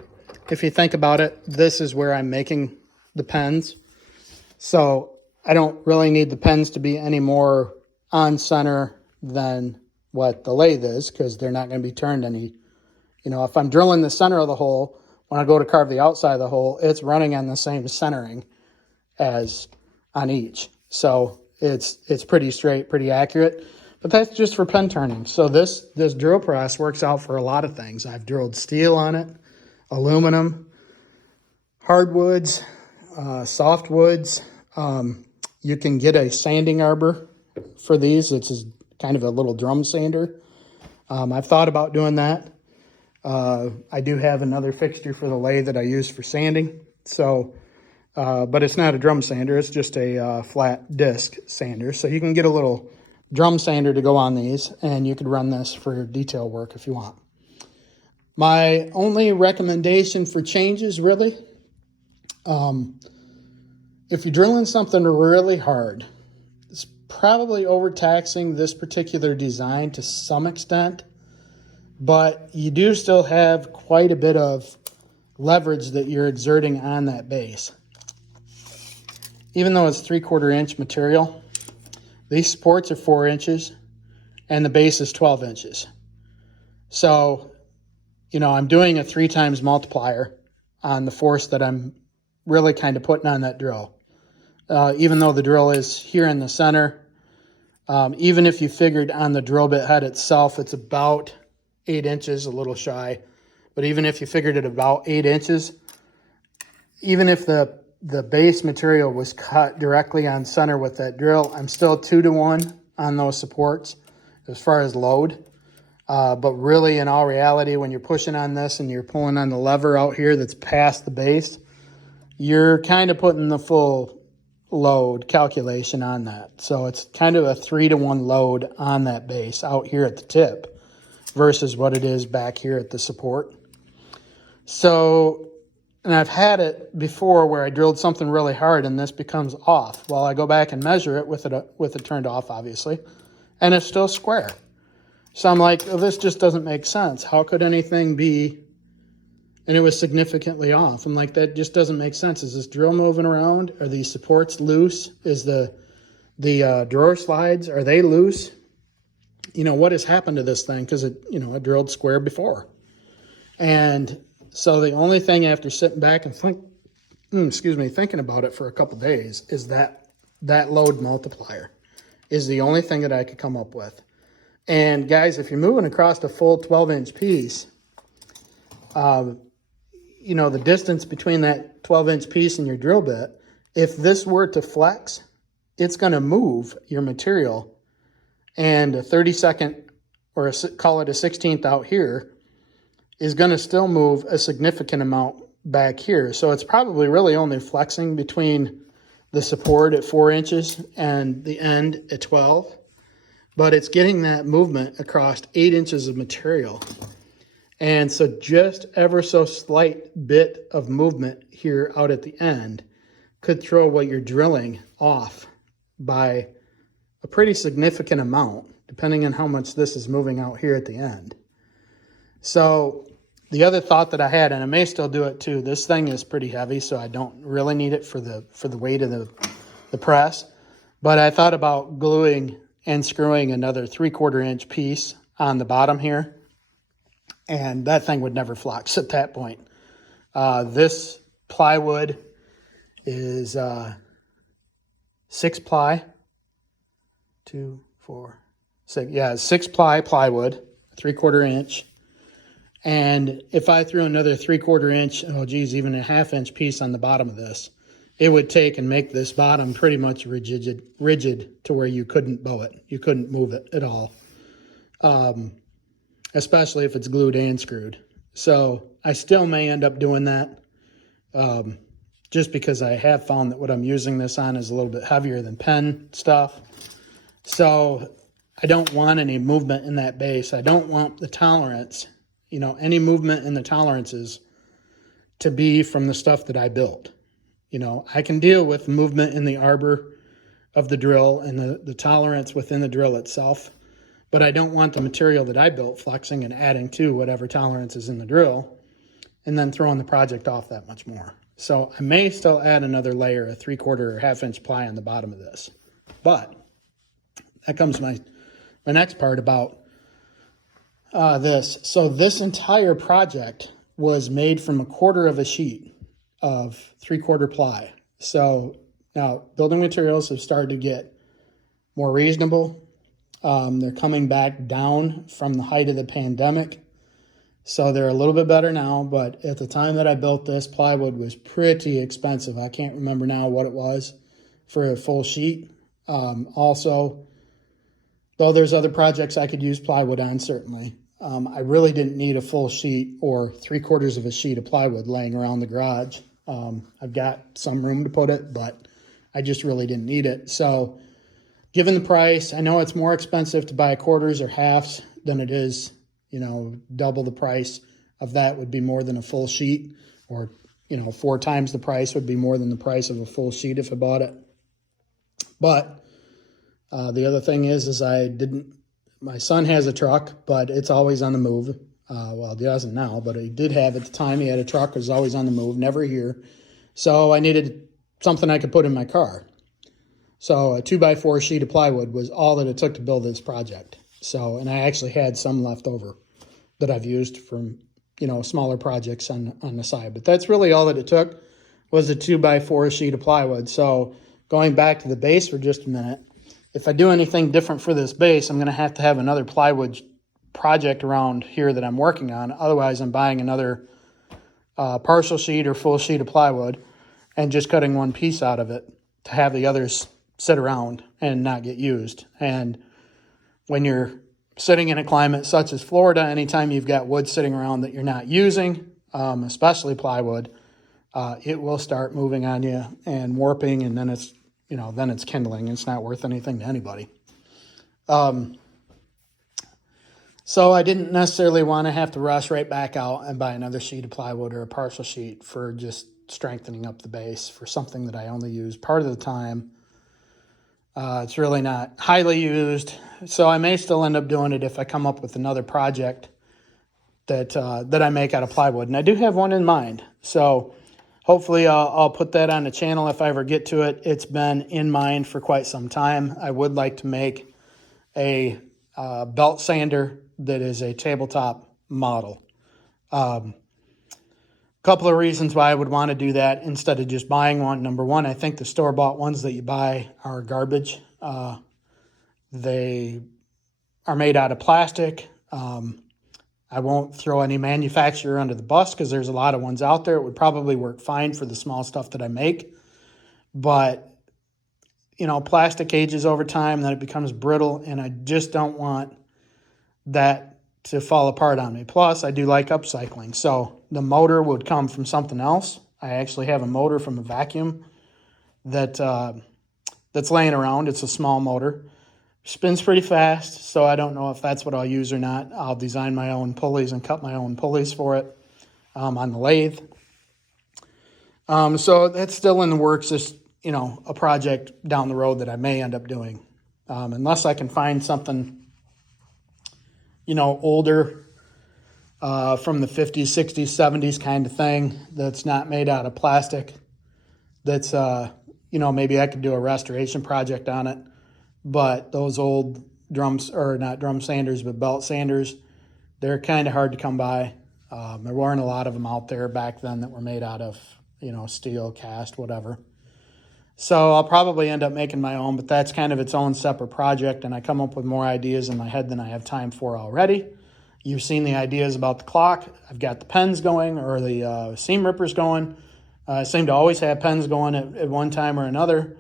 if you think about it, this is where I'm making the pens. So I don't really need the pens to be any more on center than what the lathe is, because they're not going to be turned any. You know, if I'm drilling the center of the hole, when I go to carve the outside of the hole, it's running on the same centering as on each. So it's pretty straight, pretty accurate. But that's just for pen turning. So this drill press works out for a lot of things. I've drilled steel on it, aluminum, hardwoods, softwoods. You can get a sanding arbor for these. It's kind of a little drum sander. I've thought about doing that. I do have another fixture for the lathe that I use for sanding. So, but it's not a drum sander. It's just a flat disc sander. So you can get a little drum sander to go on these, and you could run this for detail work if you want. My only recommendation for changes, really, if you're drilling something really hard, it's probably overtaxing this particular design to some extent, but you do still have quite a bit of leverage that you're exerting on that base. Even though it's 3/4 inch material, these supports are 4 inches and the base is 12 inches. So, you know, I'm doing a 3 times multiplier on the force that I'm really kind of putting on that drill. Even though the drill is here in the center, even if you figured on the drill bit head itself, it's about 8 inches, a little shy. But even if you figured it about 8 inches, even if the base material was cut directly on center with that drill, I'm still 2 to 1 on those supports as far as load. But really, in all reality, when you're pushing on this and you're pulling on the lever out here that's past the base, you're kind of putting the full load calculation on that. So it's kind of a 3-to-1 load on that base out here at the tip versus what it is back here at the support. So, and I've had it before where I drilled something really hard and this becomes off. Well, I go back and measure it with it turned off, obviously, and it's still square. So I'm like, oh, this just doesn't make sense. How could anything be? And it was significantly off. I'm like, that just doesn't make sense. Is this drill moving around? Are these supports loose? Is the drawer slides, are they loose? You know, what has happened to this thing? Because it, you know, I drilled square before. And so the only thing after sitting back and thinking about it for a couple days is that load multiplier is the only thing that I could come up with. And guys, if you're moving across a full 12-inch piece, you know, the distance between that 12-inch piece and your drill bit, if this were to flex, it's going to move your material. And a 32nd, or call it a 16th out here, is going to still move a significant amount back here. So it's probably really only flexing between the support at 4 inches and the end at 12. But it's getting that movement across 8 inches of material. And so just ever so slight bit of movement here out at the end could throw what you're drilling off by a pretty significant amount, depending on how much this is moving out here at the end. So the other thought that I had, and I may still do it too, this thing is pretty heavy, so I don't really need it for the weight of the press. But I thought about gluing and screwing another 3/4 inch piece on the bottom here. And that thing would never flex at that point. This plywood is 6 ply. 2, 4, 6. Yeah, 6 ply plywood, 3/4 inch. And if I threw another 3/4 inch, oh geez, even a 1/2 inch piece on the bottom of this, it would take and make this bottom pretty much rigid to where you couldn't bow it. You couldn't move it at all. Especially if it's glued and screwed. So I still may end up doing that just because I have found that what I'm using this on is a little bit heavier than pen stuff. So I don't want any movement in that base. I don't want the tolerance, you know, any movement in the tolerances to be from the stuff that I built. You know, I can deal with movement in the arbor of the drill and the tolerance within the drill itself, but I don't want the material that I built flexing and adding to whatever tolerance is in the drill and then throwing the project off that much more. So I may still add another layer, a 3/4 or 1/2 inch ply on the bottom of this. But that comes my next part about this. So this entire project was made from 1/4 of a sheet of 3/4 ply. So now building materials have started to get more reasonable. They're coming back down from the height of the pandemic. So they're a little bit better now, but at the time that I built this, plywood was pretty expensive. I can't remember now what it was for a full sheet. Also, though there's other projects I could use plywood on, certainly. I really didn't need a full sheet or 3/4 of a sheet of plywood laying around the garage. I've got some room to put it, but I just really didn't need it. So given the price, I know it's more expensive to buy quarters or halves than it is, you know, double the price of that would be more than a full sheet, or, you know, 4 times the price would be more than the price of a full sheet if I bought it. But the other thing is my son has a truck, but it's always on the move. Well, he doesn't now, but he did have at the time. He had a truck, was always on the move, never here. So I needed something I could put in my car. So a 2x4 sheet of plywood was all that it took to build this project. So, and I actually had some left over that I've used from, you know, smaller projects on the side. But that's really all that it took, was a 2x4 sheet of plywood. So going back to the base for just a minute, if I do anything different for this base, I'm going to have another plywood project around here that I'm working on. Otherwise, I'm buying another partial sheet or full sheet of plywood and just cutting one piece out of it to have the others sit around and not get used. And when you're sitting in a climate such as Florida, anytime you've got wood sitting around that you're not using, especially plywood, it will start moving on you and warping, and then it's, then it's kindling. It's not worth anything to anybody. So I didn't necessarily want to have to rush right back out and buy another sheet of plywood or a partial sheet for just strengthening up the base for something that I only use part of the time. It's really not highly used, so I may still end up doing it if I come up with another project that I make out of plywood. And I do have one in mind, so hopefully I'll put that on the channel if I ever get to it. It's been in mind for quite some time. I would like to make a belt sander that is a tabletop model. Couple of reasons why I would want to do that instead of just buying one. Number one, I think the store-bought ones that you buy are garbage. They are made out of plastic. I won't throw any manufacturer under the bus because there's a lot of ones out there. It would probably work fine for the small stuff that I make. But, plastic ages over time, then it becomes brittle, and I just don't want that to fall apart on me. Plus, I do like upcycling. So the motor would come from something else. I actually have a motor from a vacuum that's laying around. It's a small motor. Spins pretty fast, so I don't know if that's what I'll use or not. I'll design my own pulleys and cut my own pulleys for it on the lathe. So that's still in the works. Just, a project down the road that I may end up doing. Unless I can find something older, from the 50s, 60s, 70s kind of thing that's not made out of plastic. That's, maybe I could do a restoration project on it. But those old drums, or not drum sanders, but belt sanders, they're kind of hard to come by. There weren't a lot of them out there back then that were made out of, steel, cast, whatever. So I'll probably end up making my own, but that's kind of its own separate project, and I come up with more ideas in my head than I have time for already. You've seen the ideas about the clock. I've got the pens going, or the seam rippers going. I seem to always have pens going at one time or another.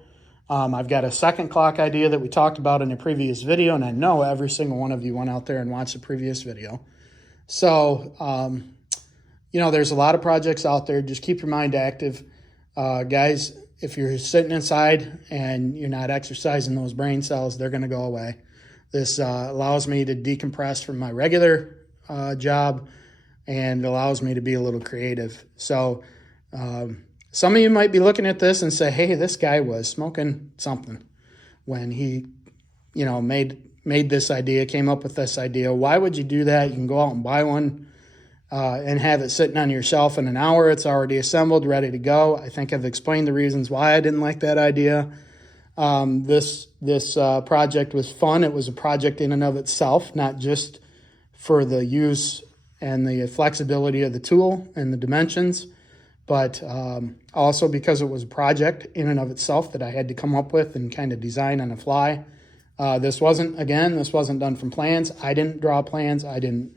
I've got a second clock idea that we talked about in a previous video, and I know every single one of you went out there and watched the previous video. So, there's a lot of projects out there. Just keep your mind active. Guys, if you're sitting inside and you're not exercising those brain cells, they're going to go away. This allows me to decompress from my regular job and allows me to be a little creative. So some of you might be looking at this and say, hey, this guy was smoking something when he, made this idea, came up with this idea. Why would you do that? You can go out and buy one and have it sitting on your shelf in an hour. It's already assembled, ready to go. I think I've explained the reasons why I didn't like that idea. This project was fun. It was a project in and of itself, not just for the use and the flexibility of the tool and the dimensions, but also because it was a project in and of itself that I had to come up with and kind of design on the fly. This wasn't done from plans. I didn't draw plans. I didn't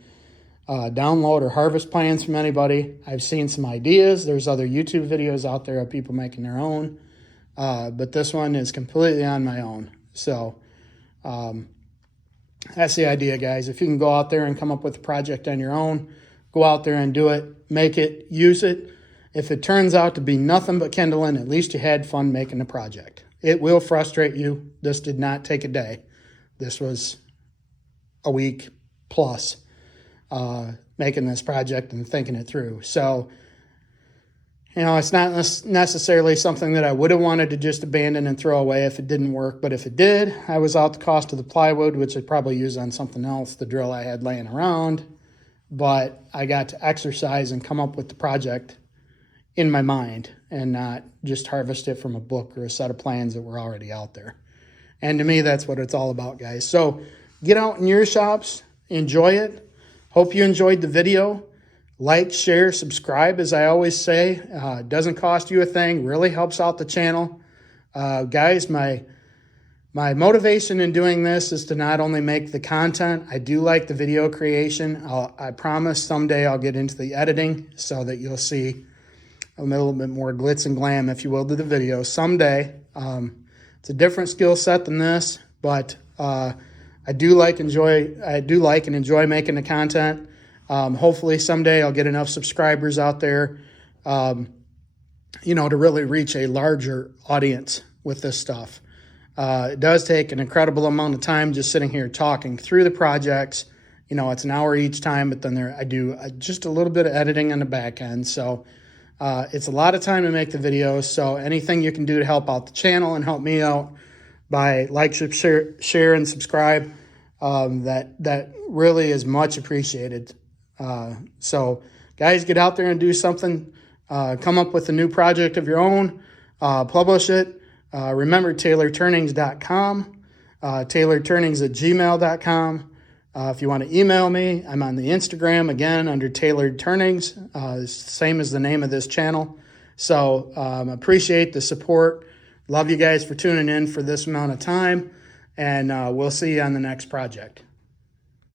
download or harvest plans from anybody. I've seen some ideas. There's other YouTube videos out there of people making their own. But this one is completely on my own. So that's the idea, guys. If you can go out there and come up with a project on your own, go out there and do it, make it, use it. If it turns out to be nothing but kindling, at least you had fun making the project. It will frustrate you. This did not take a day. This was a week plus making this project and thinking it through. So, it's not necessarily something that I would have wanted to just abandon and throw away if it didn't work. But if it did, I was out the cost of the plywood, which I'd probably use on something else, the drill I had laying around. But I got to exercise and come up with the project in my mind and not just harvest it from a book or a set of plans that were already out there. And to me, that's what it's all about, guys. So get out in your shops, enjoy it. Hope you enjoyed the video. Like, share, subscribe, as I always say. It doesn't cost you a thing, really helps out the channel. Guys, my motivation in doing this is to not only make the content, I do like the video creation. I promise someday I'll get into the editing so that you'll see a little bit more glitz and glam, if you will, to the video someday. It's a different skill set than this, but I do like and enjoy making the content. Hopefully someday I'll get enough subscribers out there, you know, to really reach a larger audience with this stuff. It does take an incredible amount of time just sitting here talking through the projects. You know, it's an hour each time, but then I do just a little bit of editing on the back end. So it's a lot of time to make the videos. So anything you can do to help out the channel and help me out by like, share, and subscribe, that really is much appreciated. So guys, get out there and do something. Come up with a new project of your own, publish it. Remember taylorturnings.com, taylorturnings@gmail.com. If you want to email me, I'm on the Instagram again under Tailored Turnings, same as the name of this channel. So appreciate the support. Love you guys for tuning in for this amount of time, and we'll see you on the next project.